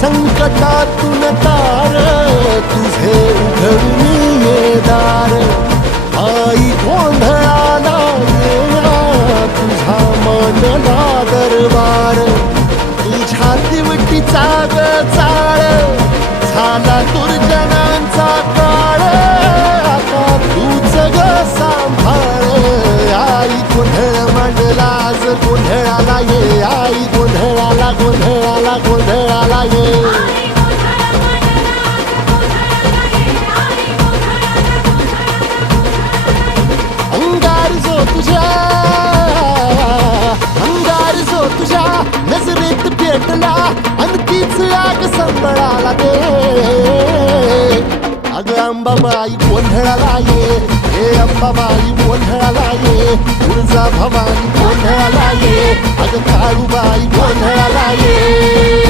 संकटातून तार तुझे उघडून ये दार आई गोंधळाला येणार तुझा मनला दरबार तुझ्या दिवटीचा ग चाळ झाला दुर्जनांचा काळ आता तूच ग सांभाळ आई गोंधळ मांडला आज गोंधळाला ये आई गोंधळाला गोंधळाला गोंधळाला ये अंगार जो तुझ्या नजरेत पेटला आणि तीच आग संबळाला दे अगं अंबाबाई गोंधळाला ये हे अंबाबाई गोंधळाला ये तुळजा भवानी गोंधळाला ये अगं काळूबाई गोंधळाला ये